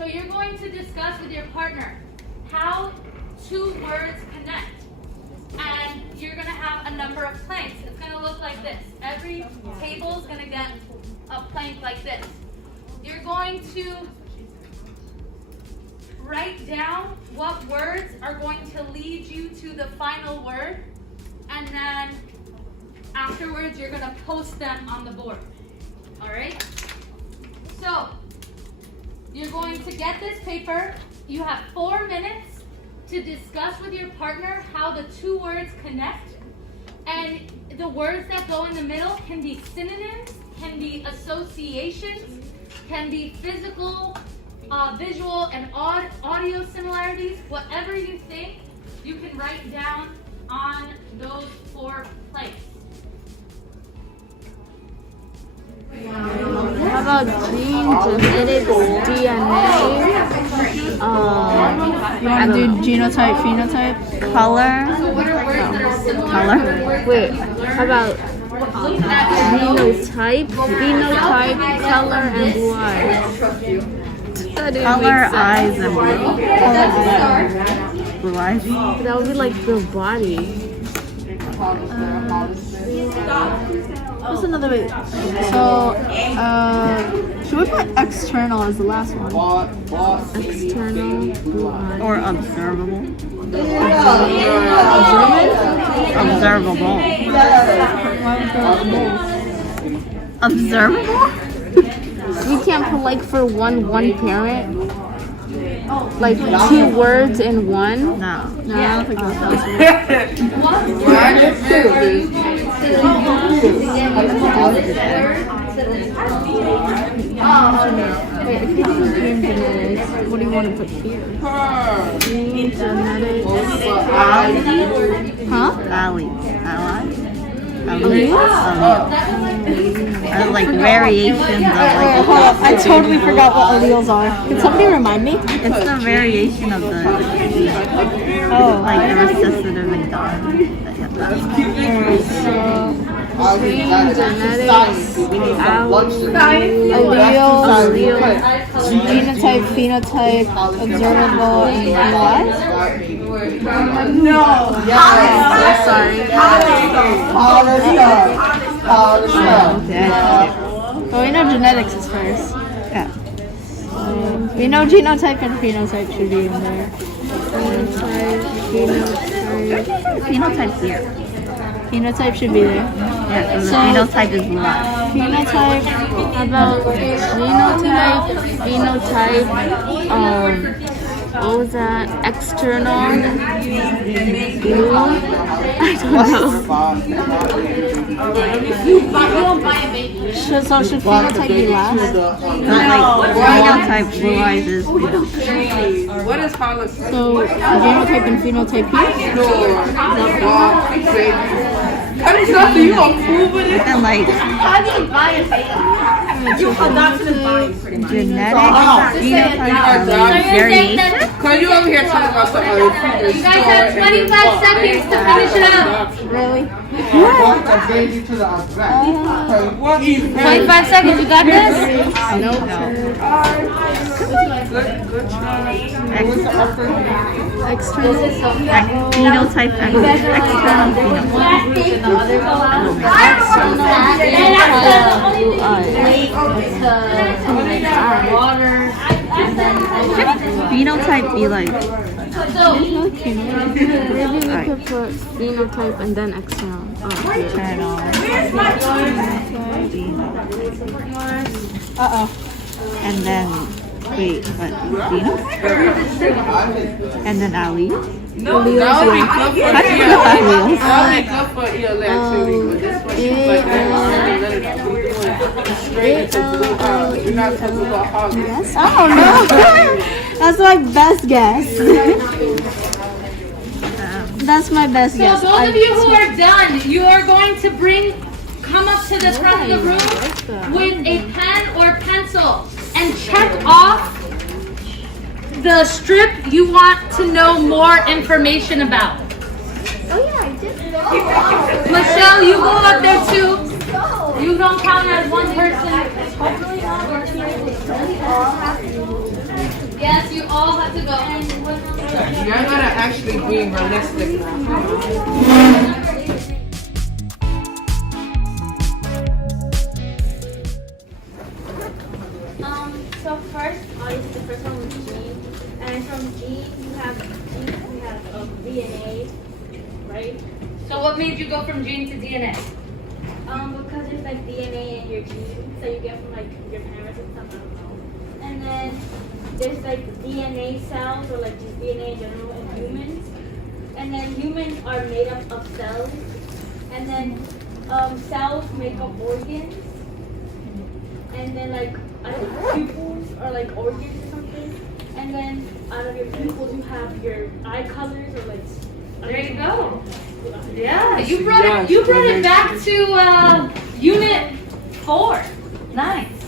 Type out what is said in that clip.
So you're going to discuss with your partner how two words connect. And you're going to have a number of planks. It's going to look like this. Every table is going to get a plank like this. You're going to write down what words are going to lead you to the final word. And then afterwards, you're going to post them on the board. All right? So, you're going to get this paper. You have 4 minutes to discuss with your partner how the two words connect. And the words that go in the middle can be synonyms, can be associations, can be physical, visual, and audio similarities. Whatever you think, you can write down on those 4 plates. How about gene, genetics, DNA? You want to do genotype, phenotype, color? So what are words that are similar? Color? Wait, how about genotype, phenotype, color, and blue eyes? That didn't Color, make sense. eyes, and blue eyes. That would be like the body. What's another way? So, should we put external as the last one? External, blue eyes. Or observable? Observable? You can't put like for one parent? Like 2 words in one? No. No, I don't think that's Wait, if you do gene genetics, what do you want to put here? Gene genetics. Huh? Like variations of Wait, like. hold up. I totally forgot what alleles are. Can somebody remind me? It's the variation of the Oh. like the recessive and dominant. Gene genetics. Allele, genotype, phenotype, observable, and blue eyes? Sorry. Well, we know genetics is first. Yeah. We know genotype and phenotype should be in there. Phenotype here. Phenotype should be there. Yeah, so the So- phenotype is blue eyes. Phenotype, How about genotype, phenotype, what was that? External, blue? I don't know. so should phenotype be last? Not like phenotype blue eyes is phenotype. What is policy? So genotype and phenotype here? Cut it off, you gonna prove it? And like genetics, phenotype, variation. Cause you over here talking about something. You guys have 25 seconds to finish it up. Really? 25 seconds, you got this? No. External. Phenotype and external phenotype. Phenotype be like Maybe we could put phenotype and then external. external. And then wait, what? Phenotype? And then allele? No, that would be good for How do you know alleles? That would be good for electricity, but this one you like you're not talking about how Yes? I don't know. That's my best guess. That's my best So guess. those of you who are done, you are going to come up to the front of the room with a pen or pencil and check off the strip you want to know more information about. Michelle, you go up there too. You don't count as one person. go. You're gonna actually be realistic now. So first, obviously the first one was gene, and from gene we have DNA, right? So what made you go from gene to DNA? Because there's like DNA in your genes that you get from like your parents and stuff. I don't know. And then there's like DNA cells or like just DNA in general in humans, and then humans are made up of cells, and then cells make up organs, and then like I think pupils are like organs or something, and then out of your pupils you have your eye colors or like. There you go. Yeah, you brought it back to unit 4. Nice.